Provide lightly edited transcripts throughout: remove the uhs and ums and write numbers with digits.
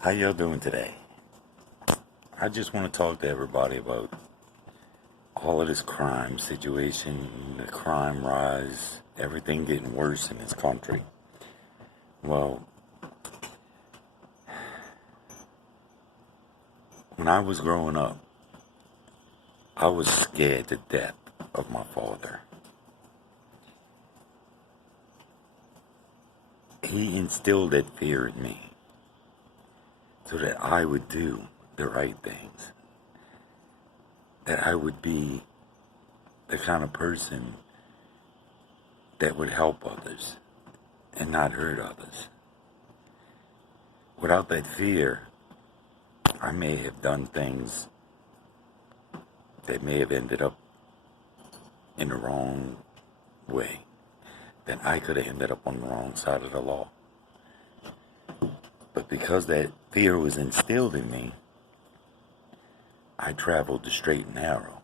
How y'all doing today? I just want to talk to everybody about all of this crime situation, the crime rise, everything getting worse in this country. Well, when I was growing up, I was scared to death of my father. He instilled that fear in me so that I would do the right things, that I would be the kind of person that would help others and not hurt others. Without that fear, I may have done things that may have ended up in the wrong way, that I could have ended up on the wrong side of the law. But because that fear was instilled in me, I traveled the straight and narrow.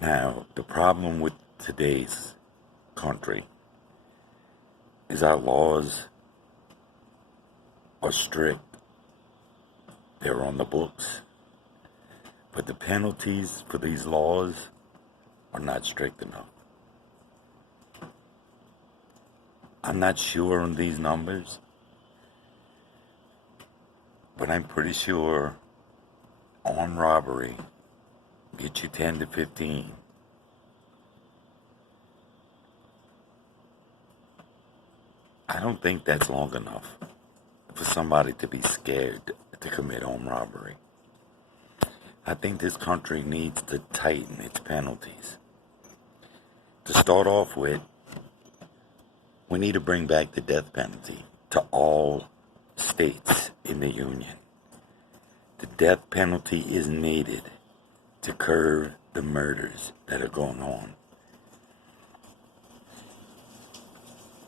Now, the problem with today's country is our laws are strict. They're on the books. But the penalties for these laws are not strict enough. I'm not sure on these numbers, but I'm pretty sure armed robbery gets you 10 to 15. I don't think that's long enough for somebody to be scared to commit armed robbery. I think this country needs to tighten its penalties. To start off with, we need to bring back the death penalty to all states in the Union. The death penalty is needed to curb the murders that are going on.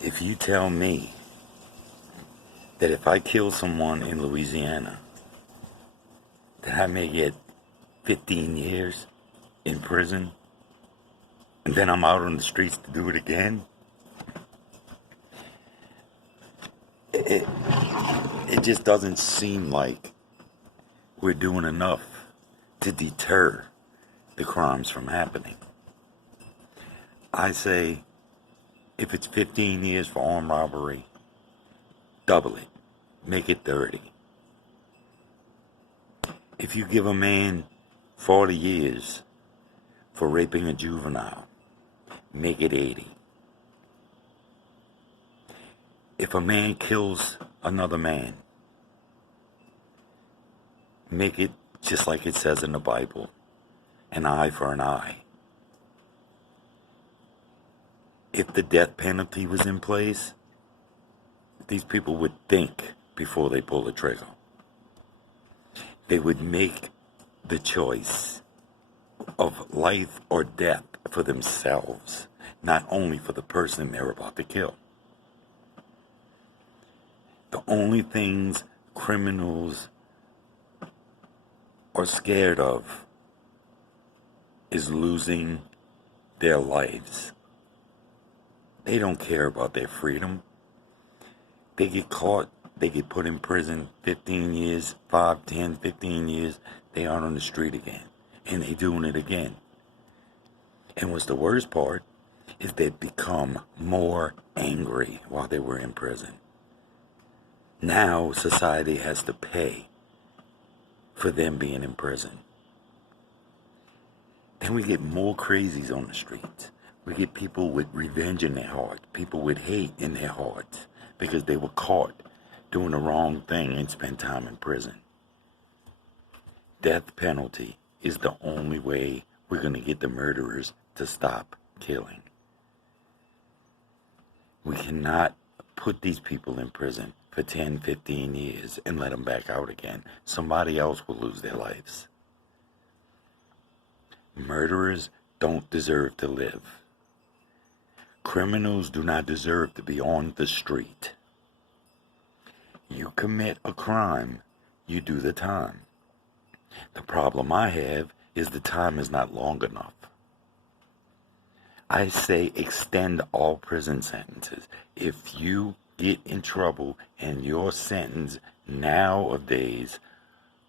If you tell me that if I kill someone in Louisiana, that I may get 15 years in prison, and then I'm out on the streets to do it again, it just doesn't seem like we're doing enough to deter the crimes from happening. I say, if it's 15 years for armed robbery, double it. Make it 30. If you give a man 40 years for raping a juvenile, make it 80. If a man kills another man, make it just like it says in the Bible, an eye for an eye. If the death penalty was in place, these people would think before they pull the trigger. They would make the choice of life or death for themselves, not only for the person they're about to kill. The only things criminals are scared of is losing their lives. They don't care about their freedom. They get caught, they get put in prison 15 years, 5, 10, 15 years, they are on the street again, and they doing it again. And what's the worst part is they become more angry while they were in prison. Now society has to pay for them being in prison. Then we get more crazies on the streets. We get people with revenge in their heart, people with hate in their hearts, because they were caught doing the wrong thing and spent time in prison. Death penalty is the only way we're going to get the murderers to stop killing. We cannot put these people in prison for 10, 15 years and let them back out again. Somebody else will lose their lives. Murderers don't deserve to live. Criminals do not deserve to be on the street. You commit a crime, you do the time. The problem I have is the time is not long enough. I say extend all prison sentences. If you get in trouble and your sentence nowadays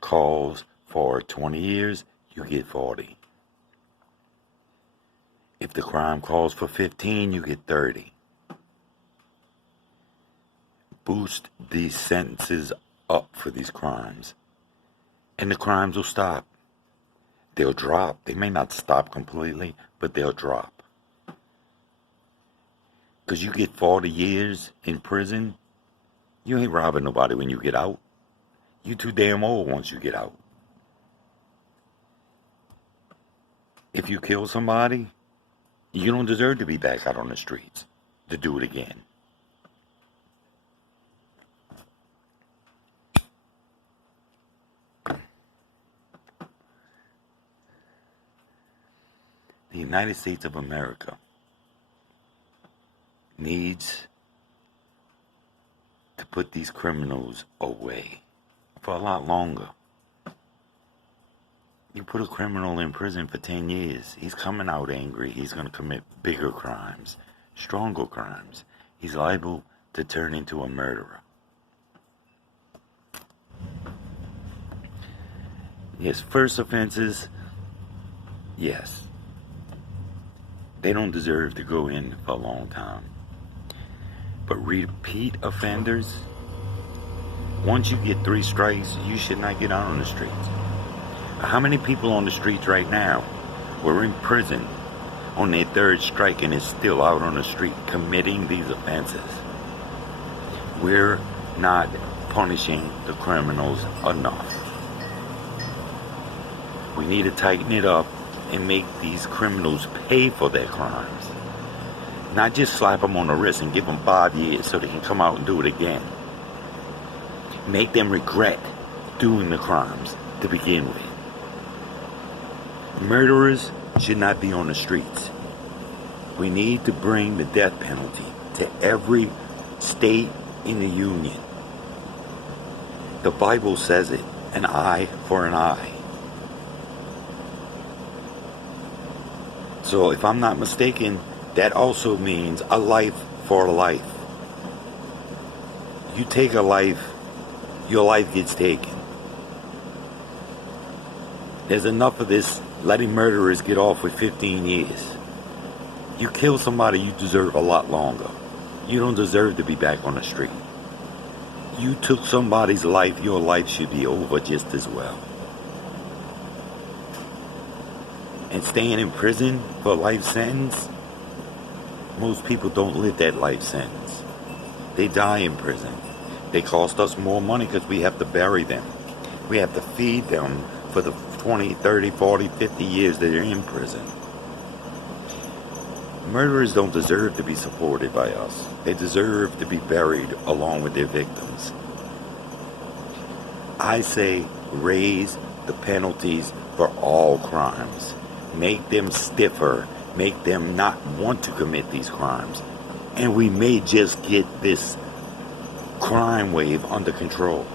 calls for 20 years, you get 40. If the crime calls for 15, you get 30. Boost these sentences up for these crimes, and the crimes will stop. They'll drop. They may not stop completely, but they'll drop. Because you get 40 years in prison, you ain't robbing nobody when you get out. You too damn old once you get out. If you kill somebody, you don't deserve to be back out on the streets to do it again. The United States of America needs to put these criminals away for a lot longer. You put a criminal in prison for 10 years, he's coming out angry. He's going to commit bigger crimes, stronger crimes. He's liable to turn into a murderer. Yes, first offenses, yes. They don't deserve to go in for a long time. But repeat offenders, once you get 3 strikes, you should not get out on the streets. How many people on the streets right now were in prison on their 3rd strike and is still out on the street committing these offenses? We're not punishing the criminals enough. We need to tighten it up and make these criminals pay for their crimes. Not just slap them on the wrist and give them 5 years so they can come out and do it again. Make them regret doing the crimes to begin with. Murderers should not be on the streets. We need to bring the death penalty to every state in the union. The Bible says it, an eye for an eye. So if I'm not mistaken, that also means a life for a life. You take a life, your life gets taken. There's enough of this letting murderers get off with 15 years. You kill somebody, you deserve a lot longer. You don't deserve to be back on the street. You took somebody's life, your life should be over just as well. And staying in prison for a life sentence, most people don't live that life sentence. They die in prison. They cost us more money because we have to bury them. We have to feed them for the 20, 30, 40, 50 years that they're in prison. Murderers don't deserve to be supported by us. They deserve to be buried along with their victims. I say raise the penalties for all crimes. Make them stiffer. Make them not want to commit these crimes. And we may just get this crime wave under control.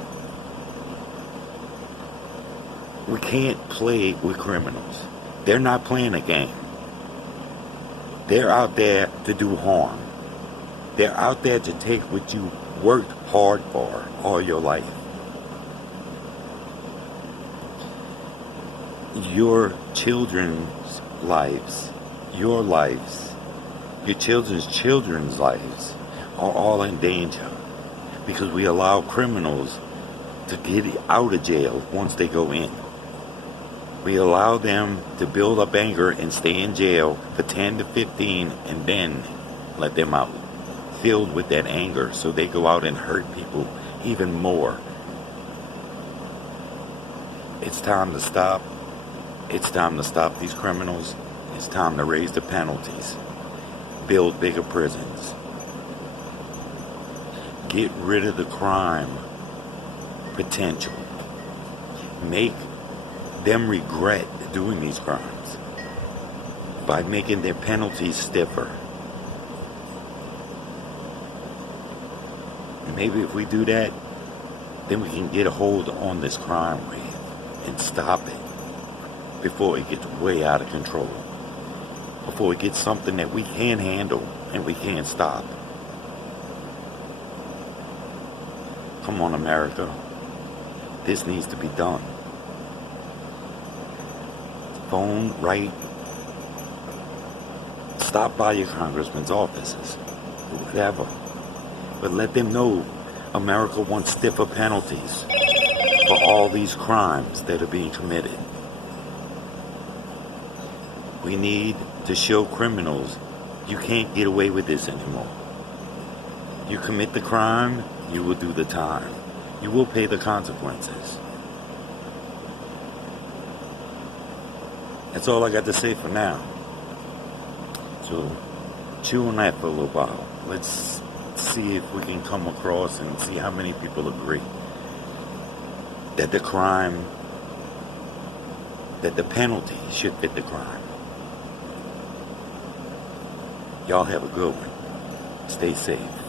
We can't play with criminals. They're not playing a game. They're out there to do harm. They're out there to take what you worked hard for all your life. Your children's lives, your lives, your children's lives are all in danger because we allow criminals to get out of jail once they go in. We allow them to build up anger and stay in jail for 10 to 15 and then let them out, filled with that anger, so they go out and hurt people even more. It's time to stop. It's time to stop these criminals. It's time to raise the penalties. Build bigger prisons. Get rid of the crime potential. Make them regret doing these crimes by making their penalties stiffer. Maybe if we do that, then we can get a hold on this crime wave and stop it before it gets way out of control, before it gets something that we can't handle and we can't stop. Come on, America. This needs to be done. Phone, write, stop by your congressman's offices, or whatever. But let them know America wants stiffer penalties for all these crimes that are being committed. We need to show criminals you can't get away with this anymore. You commit the crime, you will do the time. You will pay the consequences. That's all I got to say for now. So, chew on that for a little while. Let's see if we can come across and see how many people agree that the crime, that the penalty should fit the crime. Y'all have a good one. Stay safe.